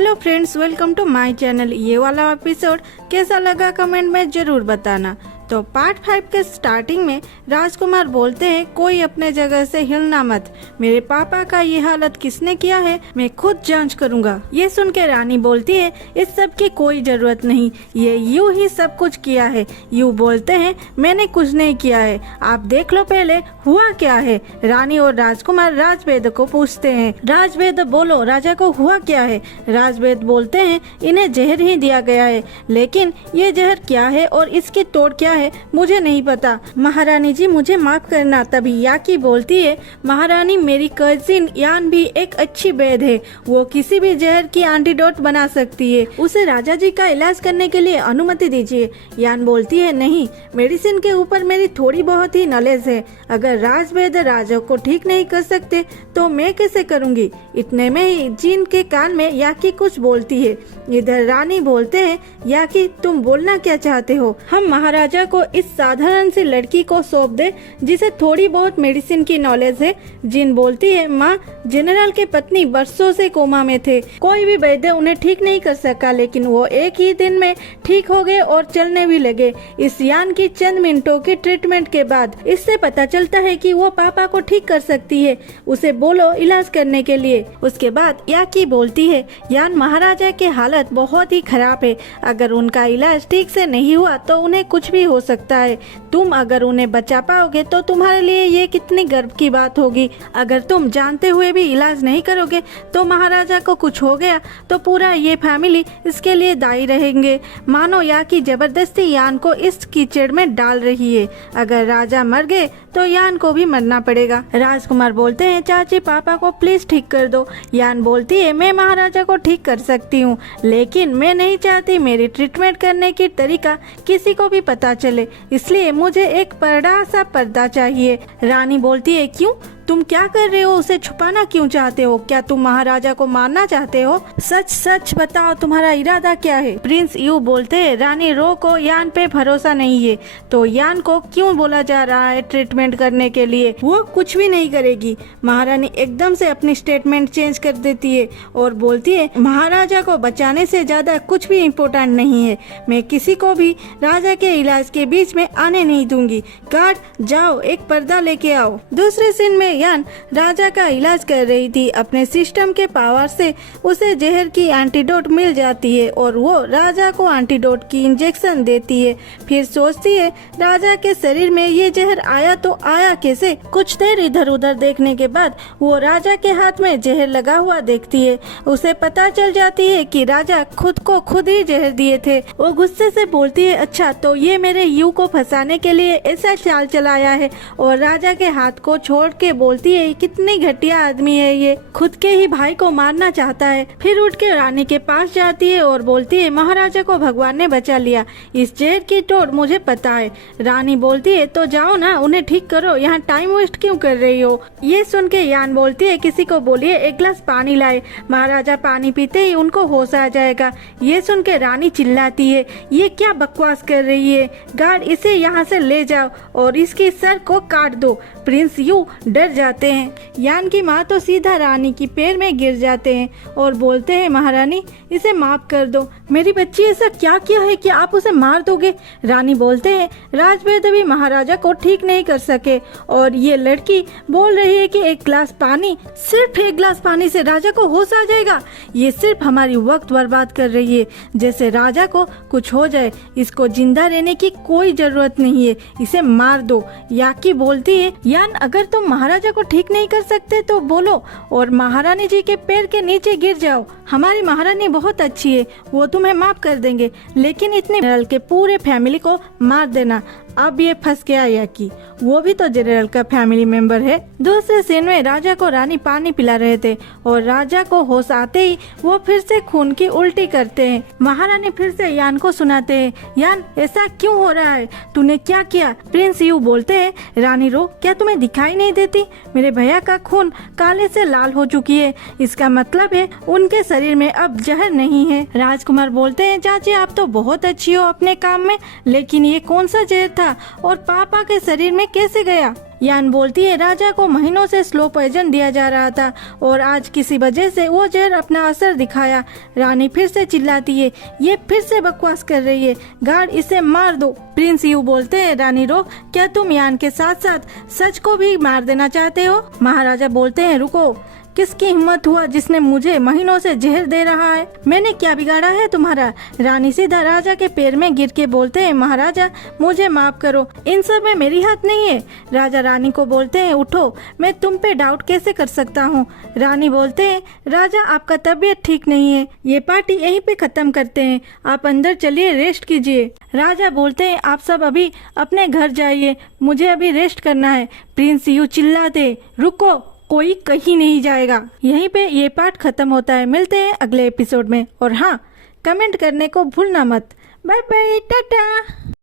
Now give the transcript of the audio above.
Hello friends, welcome to my channel. ये वाला episode कैसा लगा कमेंट में जरूर बताना। तो पार्ट 5 के स्टार्टिंग में राजकुमार बोलते हैं, कोई अपने जगह से हिलना मत। मेरे पापा का ये हालत किसने किया है, मैं खुद जांच करूंगा। ये सुन के रानी बोलती है, इस सब की कोई जरूरत नहीं, ये यूं ही सब कुछ किया है। यूं बोलते हैं, मैंने कुछ नहीं किया है, आप देख लो पहले हुआ क्या है। रानी और राजकुमार राजवेद को पूछते हैं, राजवेद बोलो राजा को हुआ क्या है। राजवेद बोलते हैं, इन्हें जहर ही दिया गया है, लेकिन ये जहर क्या है और इसकी तोड़ क्या है मुझे नहीं पता। महारानी जी मुझे माफ करना। तभी याकी बोलती है, महारानी मेरी कजिन यान भी एक अच्छी वैद्य है, वो किसी भी जहर की एंटीडोट बना सकती है, उसे राजा जी का इलाज करने के लिए अनुमति दीजिए। यान बोलती है, नहीं, मेडिसिन के ऊपर मेरी थोड़ी बहुत ही नॉलेज है, अगर राजवैद्य राजा को ठीक नहीं कर सकते तो मैं कैसे करूँगी। इतने में ही जीन के कान में याकी कुछ बोलती है। इधर रानी बोलते हैं, याकी तुम बोलना क्या चाहते हो। हम महाराजा को इस साधारण सी लड़की को सौंप दे जिसे थोड़ी बहुत मेडिसिन की नॉलेज है। जिन बोलती है, माँ जनरल के पत्नी बरसों से कोमा में थे, कोई भी वैद्य उन्हें ठीक नहीं कर सका, लेकिन वो एक ही दिन में ठीक हो गए और चलने भी लगे। इस यान की चंद मिनटों की ट्रीटमेंट के बाद इससे पता चलता है कि वो पापा को ठीक कर सकती है, उसे बोलो इलाज करने के लिए। उसके बाद याकी बोलती है, यान महाराजा की हालत बहुत ही खराब है, अगर उनका इलाज ठीक से नहीं हुआ तो उन्हें कुछ भी हो सकता है। तुम अगर उन्हें बचा पाओगे तो तुम्हारे लिए ये कितनी गर्व की बात होगी। अगर तुम जानते हुए भी इलाज नहीं करोगे तो महाराजा को कुछ हो गया तो पूरा ये फैमिली इसके लिए दायी रहेंगे। मानो याकी जबरदस्ती यान को इस कीचड़ में डाल रही है, अगर राजा मर गए तो यान को भी मरना पड़ेगा। राजकुमार बोलते हैं, चाची पापा को प्लीज ठीक कर दो। यान बोलती है, मैं महाराजा को ठीक कर सकती हूँ, लेकिन मैं नहीं चाहती मेरी ट्रीटमेंट करने की तरीका किसी को भी पता चले, इसलिए मुझे एक बड़ा सा पर्दा चाहिए। रानी बोलती है, क्यों, तुम क्या कर रहे हो, उसे छुपाना क्यों चाहते हो, क्या तुम महाराजा को मारना चाहते हो, सच सच बताओ तुम्हारा इरादा क्या है। प्रिंस यू बोलते हैं, रानी रो को यान पे भरोसा नहीं है, तो यान को क्यों बोला जा रहा है ट्रीटमेंट करने के लिए, वो कुछ भी नहीं करेगी। महारानी एकदम से अपनी स्टेटमेंट चेंज कर देती है और बोलती है, महाराजा को बचाने से ज्यादा कुछ भी इम्पोर्टेंट नहीं है, मैं किसी को भी राजा के इलाज के बीच में आने नहीं दूंगी। गार्ड जाओ एक पर्दा लेके आओ। दूसरे सीन में यान राजा का इलाज कर रही थी, अपने सिस्टम के पावर से उसे जहर की एंटीडोट मिल जाती है और वो राजा को एंटीडोट की इंजेक्शन देती है। फिर सोचती है, राजा के शरीर में ये जहर आया तो आया कैसे। कुछ देर इधर उधर देखने के बाद वो राजा के हाथ में जहर लगा हुआ देखती है, उसे पता चल जाती है कि राजा खुद को खुद ही जहर दिए थे। वो गुस्से से बोलती है, अच्छा तो ये मेरे यू को फंसाने के लिए ऐसा चाल चलाया है, और राजा के हाथ को छोड़ के बोलती है, कितनी घटिया आदमी है ये, खुद के ही भाई को मारना चाहता है। फिर उठ के रानी के पास जाती है और बोलती है, महाराजा को भगवान ने बचा लिया, इस जहर की तोड़ मुझे पता है। रानी बोलती है, तो जाओ ना उन्हें ठीक करो, यहाँ टाइम वेस्ट क्यों कर रही हो। ये सुन के यान बोलती है, किसी को बोलिए एक गिलास पानी लाए, महाराजा पानी पीते ही उनको होश आ जाएगा। ये सुन के रानी चिल्लाती है, ये क्या बकवास कर रही है, गार्ड इसे यहाँ से ले जाओ और इसकी सर को काट दो। प्रिंस यू डर जाते हैं। यान की माँ तो सीधा रानी की पैर में गिर जाते हैं और बोलते हैं, महारानी इसे माफ कर दो, मेरी बच्ची ऐसा क्या किया है कि आप उसे मार दोगे। रानी बोलते हैं, राजवैद्य भी महाराजा को ठीक नहीं कर सके और ये लड़की बोल रही है कि एक गिलास पानी, सिर्फ एक गिलास पानी से राजा को होश आ जाएगा, ये सिर्फ हमारी वक्त बर्बाद कर रही है, जैसे राजा को कुछ हो जाए। इसको जिंदा रहने की कोई जरूरत नहीं है, इसे मार दो। याकी बोलती है, यान अगर तुम महाराजा को ठीक नहीं कर सकते तो बोलो और महारानी जी के पैर के नीचे गिर जाओ, हमारी महारानी बहुत अच्छी है, वो तुम्हें माफ कर देंगे, लेकिन इतने जनरल के पूरे फैमिली को मार देना। अब ये फंस गया याकी, वो भी तो जनरल का फैमिली मेंबर है। दूसरे सीन में राजा को रानी पानी पिला रहे थे और राजा को होश आते ही वो फिर से खून की उल्टी करते हैं। महारानी फिर से यान को सुनाते हैं, यान ऐसा क्यों हो रहा है, तूने क्या किया। प्रिंस यू बोलते हैं, रानी रो, क्या तुम्हें दिखाई नहीं देती, मेरे भैया का खून काले से लाल हो चुकी है, इसका मतलब है उनके शरीर में अब जहर नहीं है। राजकुमार बोलते हैं, चाची आप तो बहुत अच्छी हो अपने काम में, लेकिन ये कौन सा जहर था और पापा के शरीर में कैसे गया। यान बोलती है राजा को महीनों से स्लो पॉइजन दिया जा रहा था और आज किसी वजह से वो जहर अपना असर दिखाया। रानी फिर से चिल्लाती है, ये फिर से बकवास कर रही है, गार्ड इसे मार दो। प्रिंस यू बोलते हैं, रानी रो, क्या तुम यान के साथ साथ सच को भी मार देना चाहते हो? महाराजा बोलते हैं, रुको, किसकी हिम्मत हुआ जिसने मुझे महीनों से जहर दे रहा है? मैंने क्या बिगाड़ा है तुम्हारा? रानी सीधा राजा के पैर में गिर के बोलते हैं, महाराजा मुझे माफ करो, इन सब में मेरी हाथ नहीं है। राजा रानी को बोलते हैं, उठो, मैं तुम पे डाउट कैसे कर सकता हूँ? रानी बोलते हैं, राजा आपका तबीयत ठीक नहीं है, ये पार्टी यहीं पे खत्म करते हैं, आप अंदर चलिए, रेस्ट कीजिए। राजा बोलते हैं, आप सब अभी अपने घर जाइए, मुझे अभी रेस्ट करना है। प्रिंस यू चिल्लाते, रुको, कोई कहीं नहीं जाएगा। यहीं पे ये पार्ट खत्म होता है। मिलते हैं अगले एपिसोड में और हाँ, कमेंट करने को भूलना मत। Bye bye, Tata.